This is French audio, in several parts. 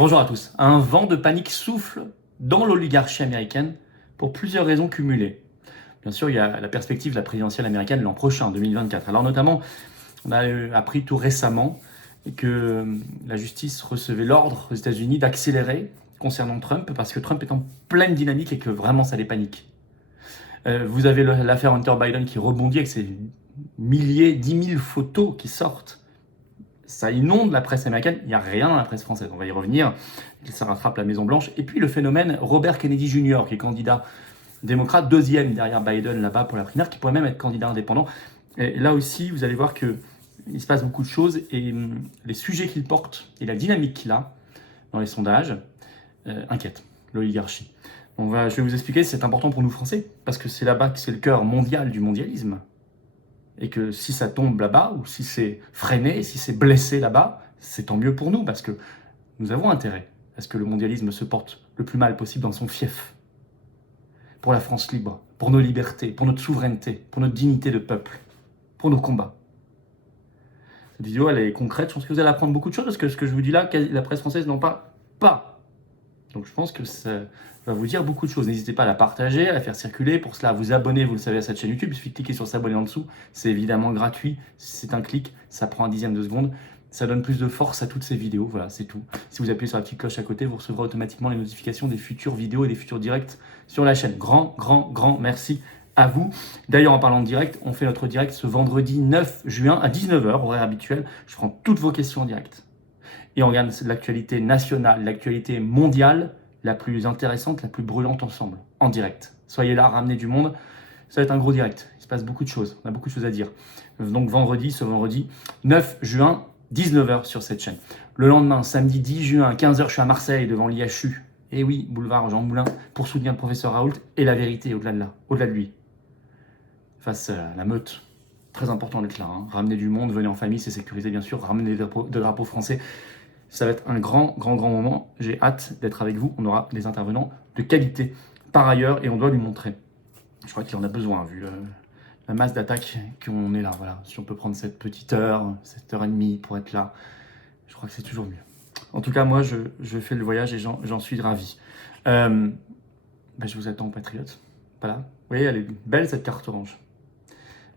Bonjour à tous. Un vent de panique souffle dans l'oligarchie américaine pour plusieurs raisons cumulées. Bien sûr, il y a la perspective de la présidentielle américaine l'an prochain, 2024. Alors notamment, on a appris tout récemment que la justice recevait l'ordre aux États-Unis d'accélérer concernant Trump parce que Trump est en pleine dynamique et que vraiment ça les panique. Vous avez l'affaire Hunter Biden qui rebondit avec ses milliers, 10 000 photos qui sortent. Ça inonde la presse américaine, il n'y a rien dans la presse française, on va y revenir, ça rattrape la Maison-Blanche. Et puis le phénomène Robert Kennedy Jr., qui est candidat démocrate, deuxième derrière Biden là-bas pour la primaire, qui pourrait même être candidat indépendant. Et là aussi, vous allez voir qu'il se passe beaucoup de choses et les sujets qu'il porte et la dynamique qu'il a dans les sondages inquiètent l'oligarchie. Je vais vous expliquer, c'est important pour nous Français, parce que c'est là-bas que c'est le cœur mondial du mondialisme. Et que si ça tombe là-bas, ou si c'est freiné, si c'est blessé là-bas, c'est tant mieux pour nous, parce que nous avons intérêt à ce que le mondialisme se porte le plus mal possible dans son fief. Pour la France libre, pour nos libertés, pour notre souveraineté, pour notre dignité de peuple, pour nos combats. Cette vidéo, elle est concrète, je pense que vous allez apprendre beaucoup de choses, parce que ce que je vous dis là, la presse française n'en parle pas. Donc je pense que ça va vous dire beaucoup de choses. N'hésitez pas à la partager, à la faire circuler. Pour cela, à vous abonner, vous le savez, à cette chaîne YouTube. Il suffit de cliquer sur s'abonner en dessous. C'est évidemment gratuit. C'est un clic, ça prend un dixième de seconde. Ça donne plus de force à toutes ces vidéos. Voilà, c'est tout. Si vous appuyez sur la petite cloche à côté, vous recevrez automatiquement les notifications des futures vidéos et des futurs directs sur la chaîne. Grand merci à vous. D'ailleurs, en parlant de direct, on fait notre direct ce vendredi 9 juin à 19h, horaire habituel. Je prends toutes vos questions en direct. Et on regarde l'actualité nationale, l'actualité mondiale, la plus intéressante, la plus brûlante ensemble, en direct. Soyez là, ramenez du monde. Ça va être un gros direct. Il se passe beaucoup de choses. On a beaucoup de choses à dire. Donc ce vendredi 9 juin, 19h sur cette chaîne. Le lendemain, samedi 10 juin, à 15h, je suis à Marseille, devant l'IHU. Et oui, boulevard Jean Moulin, pour soutenir le professeur Raoult et la vérité au-delà de là, au-delà de lui. Face à la meute. Très important d'être là. Ramenez du monde, venez en famille, c'est sécurisé bien sûr. Ramenez des drapeaux français. Ça va être un grand moment. J'ai hâte d'être avec vous. On aura des intervenants de qualité par ailleurs et on doit lui montrer. Je crois qu'il en a besoin vu la masse d'attaques qu'on est là. Voilà. Si on peut prendre cette petite heure, cette heure et demie pour être là, je crois que c'est toujours mieux. En tout cas, moi, je fais le voyage et j'en suis ravi. Je vous attends, patriotes. Voilà. Vous voyez, elle est belle cette carte orange.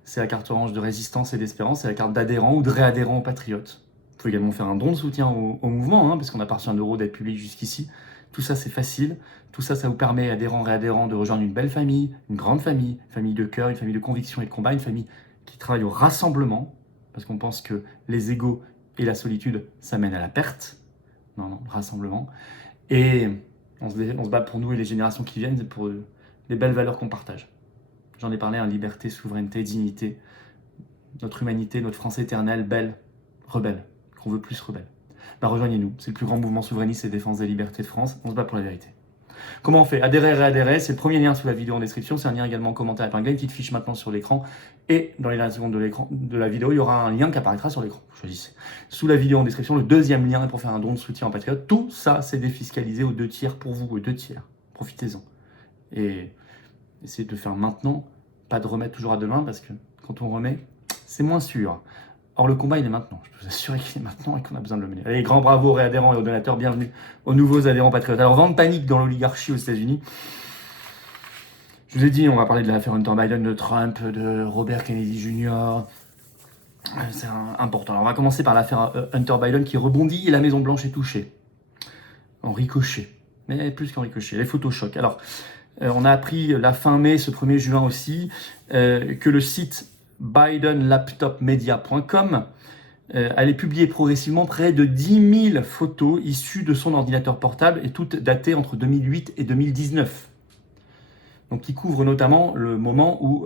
C'est la carte orange de résistance et d'espérance. C'est la carte d'adhérent ou de réadhérent aux patriotes. Vous pouvez également faire un don de soutien au mouvement, parce qu'on a pas reçu €1 d'aide publique jusqu'ici. Tout ça, c'est facile. Tout ça, ça vous permet, adhérents, réadhérents, de rejoindre une belle famille, une grande famille, une famille de cœur, une famille de conviction et de combat, une famille qui travaille au rassemblement, parce qu'on pense que les égos et la solitude, ça mène à la perte. Non, rassemblement. Et on se bat pour nous et les générations qui viennent, pour les belles valeurs qu'on partage. J'en ai parlé, liberté, souveraineté, dignité, notre humanité, notre France éternelle, belle, rebelle. Qu'on veut plus rebelle. Rejoignez-nous, c'est le plus grand mouvement souverainiste et défense des libertés de France, on se bat pour la vérité. Comment on fait? Adhérer, réadhérer, c'est le premier lien sous la vidéo en description, c'est un lien également en commentaire épinglé, une petite fiche maintenant sur l'écran, et dans les dernières secondes de la vidéo, il y aura un lien qui apparaîtra sur l'écran, choisissez. Sous la vidéo en description, le deuxième lien pour faire un don de soutien en patriote, tout ça c'est défiscalisé aux 2 tiers pour vous, aux 2 tiers, profitez-en. Et essayez de le faire maintenant, pas de remettre toujours à demain, parce que quand on remet, c'est moins sûr. Or, le combat, il est maintenant. Je peux vous assurer qu'il est maintenant et qu'on a besoin de le mener. Allez, grand bravo aux réadhérents et aux donateurs. Bienvenue aux nouveaux adhérents patriotes. Alors, vent de panique dans l'oligarchie aux États-Unis. Je vous ai dit, on va parler de l'affaire Hunter Biden, de Trump, de Robert Kennedy Jr. C'est important. Alors, on va commencer par l'affaire Hunter Biden qui rebondit et la Maison-Blanche est touchée. En ricochet. Mais plus qu'en ricochet. Les photochocs. Alors, on a appris la fin mai, ce 1er juin aussi, que le site bidenlaptopmedia.com allait publier progressivement près de 10 000 photos issues de son ordinateur portable et toutes datées entre 2008 et 2019. Donc qui couvrent notamment le moment où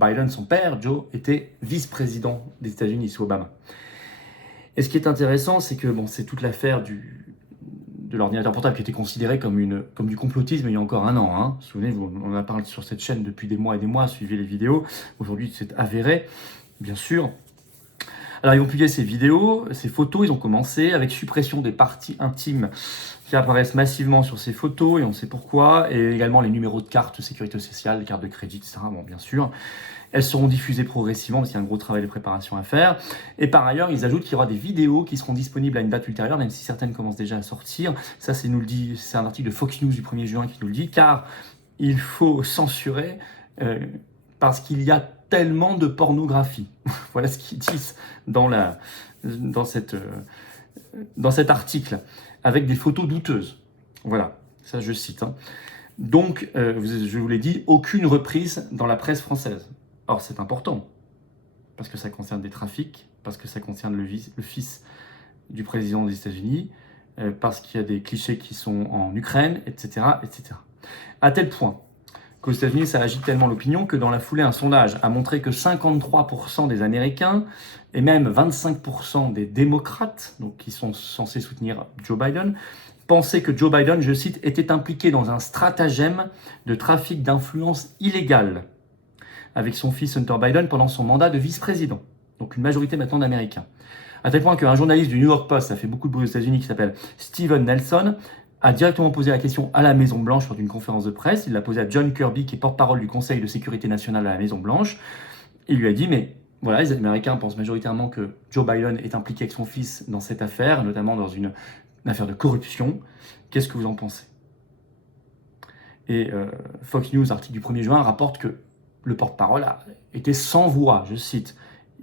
Biden, son père, Joe, était vice-président des États-Unis sous Obama. Et ce qui est intéressant, c'est que c'est toute l'affaire de l'ordinateur portable qui était considéré comme du complotisme il y a encore un an. Souvenez-vous, on en a parlé sur cette chaîne depuis des mois et des mois, suivez les vidéos. Aujourd'hui, c'est avéré, bien sûr. Alors ils ont publié ces vidéos, ces photos, ils ont commencé avec suppression des parties intimes qui apparaissent massivement sur ces photos, et on sait pourquoi, et également les numéros de carte de sécurité sociale, les cartes de crédit, etc. Bon, bien sûr. Elles seront diffusées progressivement parce qu'il y a un gros travail de préparation à faire. Et par ailleurs, ils ajoutent qu'il y aura des vidéos qui seront disponibles à une date ultérieure, même si certaines commencent déjà à sortir. Ça, c'est un article de Fox News du 1er juin qui nous le dit, car il faut censurer parce qu'il y a tellement de pornographie. Voilà ce qu'ils disent dans cet article, avec des photos douteuses. Voilà, ça je cite. Donc, je vous l'ai dit, aucune reprise dans la presse française. Or, c'est important, parce que ça concerne des trafics, parce que ça concerne le fils du président des États-Unis, parce qu'il y a des clichés qui sont en Ukraine, etc., etc. À tel point qu'aux États-Unis, ça agite tellement l'opinion que dans la foulée, un sondage a montré que 53% des Américains et même 25% des démocrates, donc qui sont censés soutenir Joe Biden, pensaient que Joe Biden, je cite, était impliqué dans un stratagème de trafic d'influence illégale avec son fils Hunter Biden pendant son mandat de vice-président. Donc une majorité maintenant d'Américains. À tel point qu'un journaliste du New York Post, ça fait beaucoup de bruit aux États-Unis, qui s'appelle Steven Nelson, a directement posé la question à la Maison-Blanche lors d'une conférence de presse. Il l'a posé à John Kirby, qui est porte-parole du Conseil de sécurité nationale à la Maison-Blanche. Il lui a dit, mais voilà, les Américains pensent majoritairement que Joe Biden est impliqué avec son fils dans cette affaire, notamment dans une affaire de corruption. Qu'est-ce que vous en pensez? Et Fox News, article du 1er juin, rapporte que le porte-parole a été sans voix, je cite.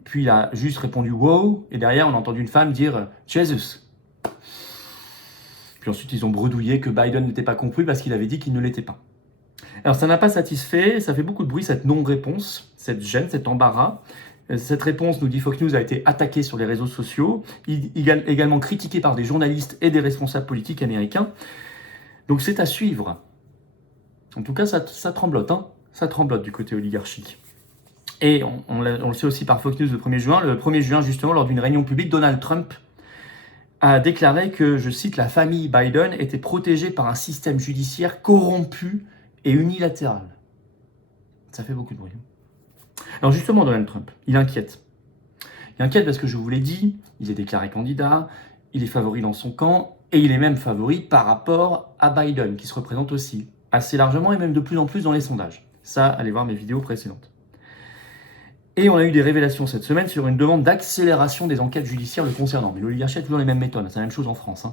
Puis il a juste répondu « wow », et derrière on a entendu une femme dire « Jesus ». Puis ensuite ils ont bredouillé que Biden n'était pas compris parce qu'il avait dit qu'il ne l'était pas. Alors ça n'a pas satisfait, ça fait beaucoup de bruit cette non-réponse, cette gêne, cet embarras. Cette réponse, nous dit Fox News, a été attaquée sur les réseaux sociaux, également critiquée par des journalistes et des responsables politiques américains. Donc c'est à suivre. En tout cas, ça tremblote, hein. Ça tremblote du côté oligarchique. Et on le sait aussi par Fox News le 1er juin. Le 1er juin, justement, lors d'une réunion publique, Donald Trump a déclaré que, je cite, la famille Biden était protégée par un système judiciaire corrompu et unilatéral. Ça fait beaucoup de bruit. Alors justement, Donald Trump, il inquiète. Il inquiète parce que je vous l'ai dit, il est déclaré candidat, il est favori dans son camp, et il est même favori par rapport à Biden, qui se représente aussi assez largement et même de plus en plus dans les sondages. Ça, allez voir mes vidéos précédentes. Et on a eu des révélations cette semaine sur une demande d'accélération des enquêtes judiciaires le concernant. Mais l'oligarchie a toujours les mêmes méthodes, c'est la même chose en France.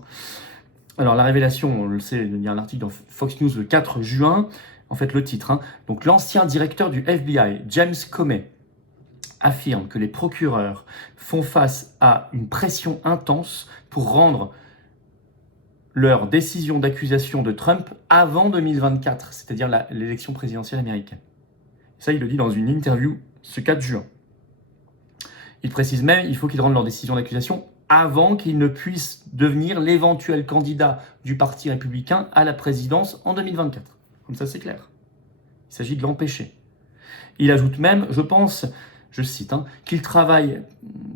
Alors la révélation, on le sait, il y a un article dans Fox News le 4 juin, en fait le titre. Donc l'ancien directeur du FBI, James Comey, affirme que les procureurs font face à une pression intense pour rendre leur décision d'accusation de Trump avant 2024, c'est-à-dire l'élection présidentielle américaine. Ça, il le dit dans une interview ce 4 juin. Il précise même qu'il faut qu'ils rendent leur décision d'accusation avant qu'ils ne puissent devenir l'éventuel candidat du Parti républicain à la présidence en 2024. Comme ça, c'est clair. Il s'agit de l'empêcher. Il ajoute même, je pense, je cite, qu'il travaille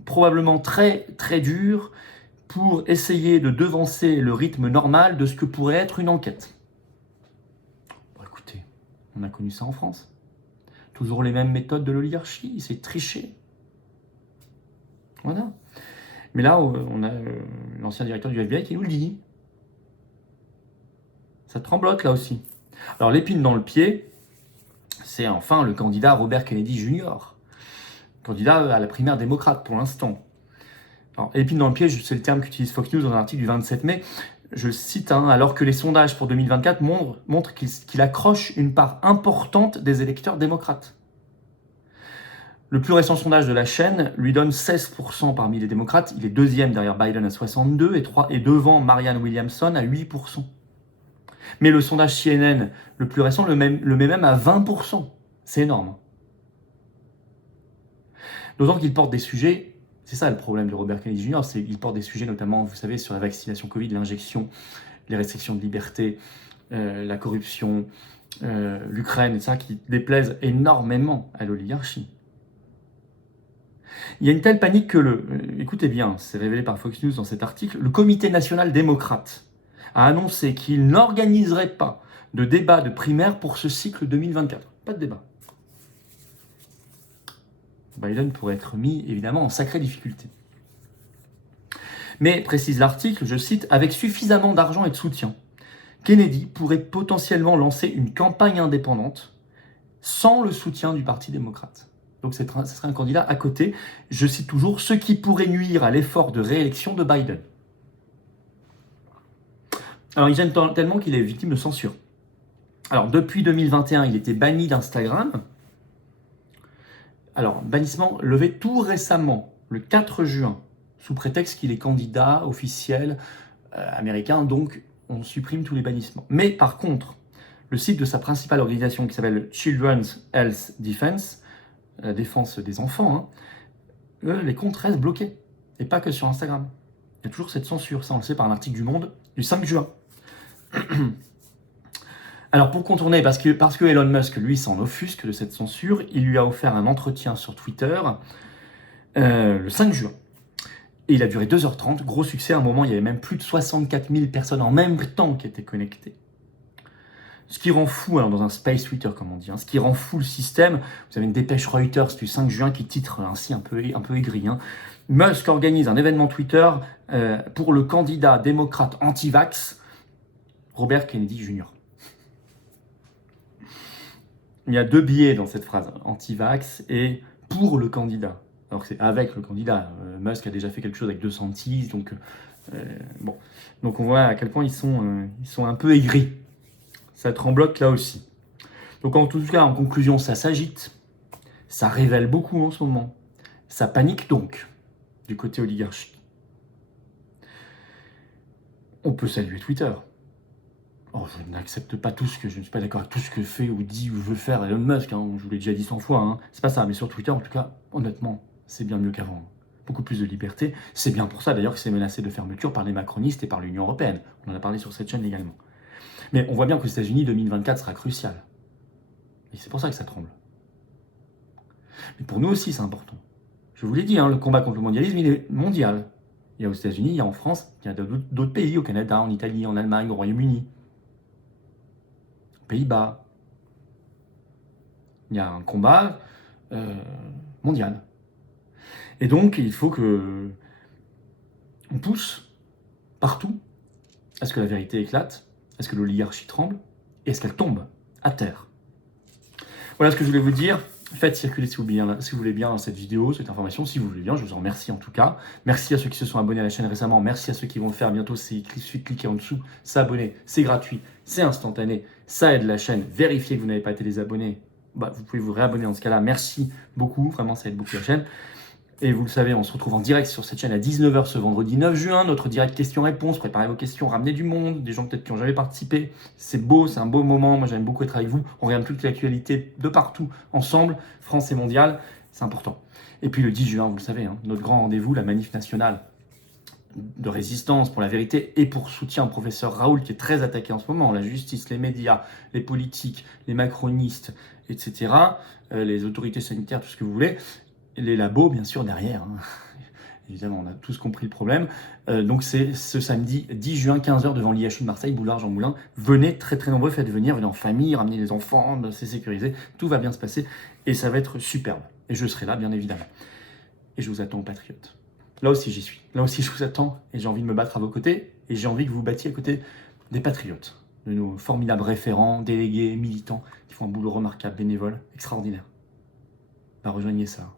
probablement très, très dur pour essayer de devancer le rythme normal de ce que pourrait être une enquête. Bon, écoutez, on a connu ça en France. Toujours les mêmes méthodes de l'oligarchie, c'est tricher. Voilà. Mais là, on a l'ancien directeur du FBI qui nous le dit. Ça tremblote là aussi. Alors l'épine dans le pied, c'est enfin le candidat Robert Kennedy Jr., candidat à la primaire démocrate pour l'instant. Alors, épine dans le pied, c'est le terme qu'utilise Fox News dans un article du 27 mai. Je cite, alors que les sondages pour 2024 montrent qu'il accroche une part importante des électeurs démocrates. Le plus récent sondage de la chaîne lui donne 16% parmi les démocrates. Il est deuxième derrière Biden à 62% et devant Marianne Williamson à 8%. Mais le sondage CNN le plus récent le met même à 20%. C'est énorme. D'autant qu'il porte des sujets, c'est ça le problème de Robert Kennedy Jr., c'est qu'il porte des sujets notamment, vous savez, sur la vaccination Covid, l'injection, les restrictions de liberté, la corruption, l'Ukraine, et ça, qui déplaisent énormément à l'oligarchie. Il y a une telle panique que écoutez bien, c'est révélé par Fox News dans cet article, le Comité national démocrate a annoncé qu'il n'organiserait pas de débat de primaire pour ce cycle 2024. Pas de débat. Biden pourrait être mis évidemment en sacrée difficulté. Mais, précise l'article, je cite, « Avec suffisamment d'argent et de soutien, Kennedy pourrait potentiellement lancer une campagne indépendante sans le soutien du Parti démocrate. » Donc ce serait un candidat à côté, je cite toujours, « ce qui pourrait nuire à l'effort de réélection de Biden. » Alors il gêne tellement qu'il est victime de censure. Alors depuis 2021, il était banni d'Instagram. Alors bannissement levé tout récemment, le 4 juin, sous prétexte qu'il est candidat officiel américain, donc on supprime tous les bannissements. Mais par contre, le site de sa principale organisation qui s'appelle Children's Health Defense, la défense des enfants, les comptes restent bloqués. Et pas que sur Instagram. Il y a toujours cette censure, ça on le sait par un article du Monde du 5 juin. Alors pour contourner, parce que Elon Musk, lui, s'en offusque de cette censure, il lui a offert un entretien sur Twitter le 5 juin. Et il a duré 2h30, gros succès, à un moment il y avait même plus de 64 000 personnes en même temps qui étaient connectées. Ce qui rend fou, alors dans un space Twitter comme on dit, ce qui rend fou le système, vous avez une dépêche Reuters du 5 juin qui titre ainsi un peu aigri. Musk organise un événement Twitter pour le candidat démocrate anti-vax, Robert Kennedy Jr. Il y a deux biais dans cette phrase, anti-vax et pour le candidat. Alors que c'est avec le candidat. Musk a déjà fait quelque chose avec DeSantis, donc bon. Donc on voit à quel point ils sont un peu aigris. Ça tremblote là aussi. Donc en tout cas, en conclusion, ça s'agite, ça révèle beaucoup en ce moment, ça panique donc du côté oligarchique. On peut saluer Twitter. Oh, je n'accepte pas tout ce que je ne suis pas d'accord avec tout ce que fait ou dit ou veut faire Elon Musk. Je vous l'ai déjà dit 100 fois. C'est pas ça. Mais sur Twitter, en tout cas, honnêtement, c'est bien mieux qu'avant. Beaucoup plus de liberté. C'est bien pour ça d'ailleurs que c'est menacé de fermeture par les macronistes et par l'Union européenne. On en a parlé sur cette chaîne également. Mais on voit bien qu'aux États-Unis, 2024 sera crucial. Et c'est pour ça que ça tremble. Mais pour nous aussi, c'est important. Je vous l'ai dit, le combat contre le mondialisme, il est mondial. Il y a aux États-Unis, il y a en France, il y a d'autres pays, au Canada, en Italie, en Allemagne, au Royaume-Uni, aux Pays-Bas. Il y a un combat mondial. Et donc, il faut que on pousse partout à ce que la vérité éclate, à ce que l'oligarchie tremble, et à ce qu'elle tombe à terre. Voilà ce que je voulais vous dire. Faites circuler si vous voulez bien cette vidéo, cette information, si vous voulez bien, je vous en remercie en tout cas. Merci à ceux qui se sont abonnés à la chaîne récemment, merci à ceux qui vont le faire bientôt, il suffit de cliquer en dessous, s'abonner, c'est gratuit, c'est instantané, ça aide la chaîne, vérifiez que vous n'avez pas été désabonné, vous pouvez vous réabonner dans ce cas-là, merci beaucoup, vraiment ça aide beaucoup la chaîne. Et vous le savez, on se retrouve en direct sur cette chaîne à 19h ce vendredi 9 juin, notre direct questions-réponses, préparez vos questions, ramenez du monde, des gens peut-être qui n'ont jamais participé. C'est beau, c'est un beau moment, moi j'aime beaucoup être avec vous. On regarde toute l'actualité de partout, ensemble, France et mondiale, c'est important. Et puis le 10 juin, vous le savez, notre grand rendez-vous, la manif nationale de résistance pour la vérité et pour soutien au professeur Raoult qui est très attaqué en ce moment, la justice, les médias, les politiques, les macronistes, etc., les autorités sanitaires, tout ce que vous voulez. Les labos, bien sûr, derrière. Évidemment, on a tous compris le problème. Donc, c'est ce samedi 10 juin, 15h, devant l'IHU de Marseille, boulevard Jean Moulin. Venez, très très nombreux, faites venir en famille, ramenez les enfants, c'est sécurisé. Tout va bien se passer et ça va être superbe. Et je serai là, bien évidemment. Et je vous attends aux patriotes. Là aussi, j'y suis. Là aussi, je vous attends et j'ai envie de me battre à vos côtés. Et j'ai envie que vous vous battiez à côté des patriotes, de nos formidables référents, délégués, militants, qui font un boulot remarquable, bénévole, extraordinaire. Rejoignez ça.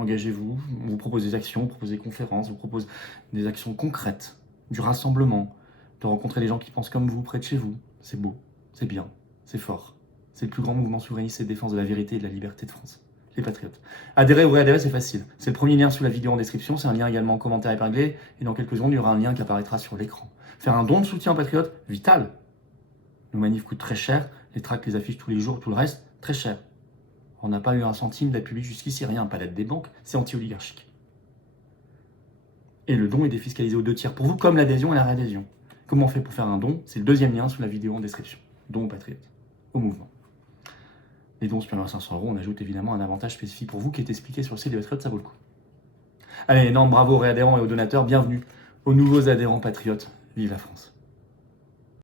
Engagez-vous, on vous propose des actions, on vous propose des conférences, on vous propose des actions concrètes, du rassemblement, de rencontrer des gens qui pensent comme vous, près de chez vous. C'est beau, c'est bien, c'est fort. C'est le plus grand mouvement souverainiste et de défense de la vérité et de la liberté de France. Les patriotes. Adhérer ou réadhérer, c'est facile. C'est le premier lien sous la vidéo en description, c'est un lien également en commentaire épinglé, et dans quelques secondes, il y aura un lien qui apparaîtra sur l'écran. Faire un don de soutien aux patriotes, vital. Nos manifs coûtent très cher, les tracts, les affiches tous les jours, tout le reste, très cher. On n'a pas eu un centime d'aide publique jusqu'ici, rien, pas d'aide des banques, c'est anti-oligarchique. Et le don est défiscalisé aux 2/3 pour vous, comme l'adhésion et la réadhésion. Comment on fait pour faire un don? C'est le deuxième lien sous la vidéo en description. Don aux patriotes, au mouvement. Les dons supérieurs à 500 €, on ajoute évidemment un avantage spécifique pour vous qui est expliqué sur le site des patriotes, ça vaut le coup. Allez, énorme bravo aux réadhérents et aux donateurs, bienvenue aux nouveaux adhérents patriotes. Vive la France!